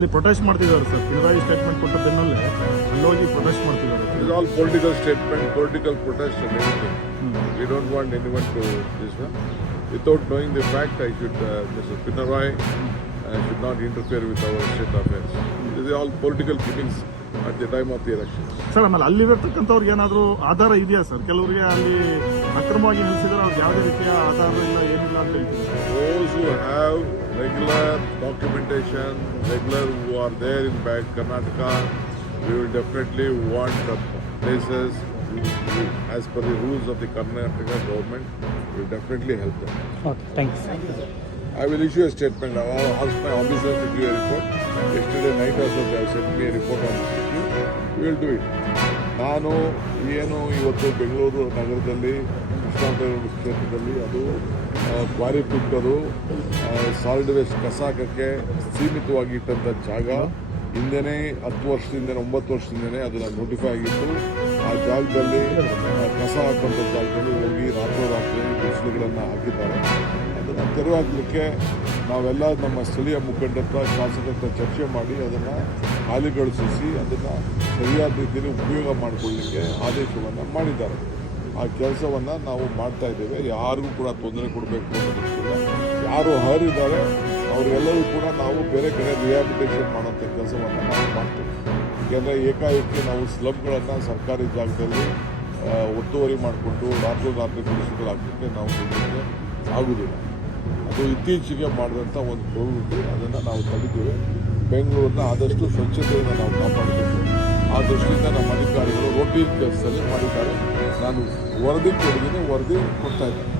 Protest ಮಾಡ್ತಿದ್ದಾರೆ sir. Pinarayi statement ಕೊಟ್ಟ ಬೆನ್ನಲ್ಲೇ ಅಲ್ಲೋಗಿ ಪ್ರೊಟೆಸ್ಟ್ ಮಾಡ್ತಿದ್ದಾರೆ. It is all political statement, political protest and everything. We don't want anyone to this one. Without knowing the fact, Mr. Pinarayi should not interfere with our state affairs. These are all political killings at the time of the elections. Sir, ಆಮೇಲೆ ಅಲ್ಲಿರ್ತಕ್ಕಂಥವ್ರಿಗೆ ಏನಾದರೂ ಆಧಾರ ಇದೆಯಾ sir? ಕೆಲವರಿಗೆ ಅಲ್ಲಿ ಅಕ್ರಮವಾಗಿ ನಿಲ್ಲಿಸಿದ್ರೆ ಅವ್ರಿಗೆ ಯಾವುದೇ ರೀತಿಯ ಆಧಾರ ಇಲ್ಲ, ಏನಿಲ್ಲ ಅಂತ ಹೇಳ್ತೀವಿ. Those who have regular documentation, who are there in Karnataka, we will definitely want the places as per the rules of the Karnataka government. We will definitely help them. Okay, thanks. I will issue a statement. I will ask my officers to give a report. Yesterday night also they have sent me a report on this issue. We will do it. ನಾನು ಇವತ್ತು ಬೆಂಗಳೂರು ನಗರದಲ್ಲಿ ಕೃಷ್ಣಾಪುರ ಕ್ಷೇತ್ರದಲ್ಲಿ ಅದು quarry ತುಕ್ಕದು solid waste ಕಸ ಹಾಕೋಕ್ಕೆ ಸೀಮಿತವಾಗಿ ಇಟ್ಟಂಥ ಜಾಗ ಹಿಂದೆನೇ 10 ವರ್ಷದಿಂದನೇ 9 ವರ್ಷದಿಂದನೇ ಅದನ್ನು ನೋಟಿಫೈ ಆಗಿತ್ತು. ಆ ಜಾಗದಲ್ಲಿ ಕಸ ಹಾಕುವಂಥ ಜಾಗದಲ್ಲಿ ಹೋಗಿ ರಾತ್ರೋರಾತ್ರಿ ಬಿಸಿಲುಗಳನ್ನು ಹಾಕಿದ್ದಾರೆ. ಅದನ್ನು ತೆರವಾಗಲಿಕ್ಕೆ ನಾವೆಲ್ಲ ನಮ್ಮ ಸ್ಥಳೀಯ ಮುಖಂಡತ್ವ ಶಾಸಕರ ಚರ್ಚೆ ಮಾಡಿ ಅದನ್ನು ಖಾಲಿಗೊಳಿಸಿ ಅದನ್ನು ಸರಿಯಾದ ರೀತಿಯಲ್ಲಿ ಉಪಯೋಗ ಮಾಡಿಕೊಳ್ಳಲಿಕ್ಕೆ ಆದೇಶವನ್ನು ಮಾಡಿದ್ದಾರೆ. ಆ ಕೆಲಸವನ್ನು ನಾವು ಮಾಡ್ತಾ ಇದ್ದೇವೆ. ಯಾರಿಗೂ ಕೂಡ ತೊಂದರೆ ಕೊಡಬೇಕು ಅನ್ನೋದಕ್ಕಿಲ್ಲ. ಯಾರು ಅರ್ಹರಿದ್ದಾರೆ ಅವರೆಲ್ಲರೂ ಕೂಡ ನಾವು ಬೇರೆ ಕಡೆ ರಿಹ್ಯಾಬಿಲಿಟೇಷನ್ ಮಾಡೋಂಥ ಕೆಲಸವನ್ನು ನಾವು ಮಾಡ್ತೇವೆ. ಯಾಕೆಂದರೆ ಏಕಾಏಕಿ ನಾವು ಸ್ಲಮ್ಗಳನ್ನು ಸರ್ಕಾರಿ ಜಾಗದಲ್ಲಿ ಒತ್ತುವರಿ ಮಾಡಿಕೊಂಡು ರಾತ್ರಿ ಗುಡಿಸಲ್ಲಾಗಲಿಕ್ಕೆ ನಾವು ಮುಂದಕ್ಕೆ ಆಗುವುದಿಲ್ಲ. ಅದು ಇತ್ತೀಚೆಗೆ ಮಾಡಿದಂಥ ಒಂದು ಪ್ರವೃತ್ತಿ, ಅದನ್ನು ನಾವು ತಡೆದಿದ್ದೇವೆ. ಬೆಂಗಳೂರನ್ನ ಆದಷ್ಟು ಸ್ವಚ್ಛತೆಯನ್ನು ನಾವು ಕಾಪಾಡಬೇಕು. ಆ ದೃಷ್ಟಿಯಿಂದ ನಮ್ಮ ಅಧಿಕಾರಿಗಳು ರೋಟೀನ್ ಕೆಲಸದಲ್ಲಿ ಮಾಡಿದ್ದಾರೆ. ನಾನು ವರದಿ ಕೊಟ್ಟಿದ್ದೀನಿ, ವರದಿ ಕೊಡ್ತಾ ಇದ್ದೇನೆ.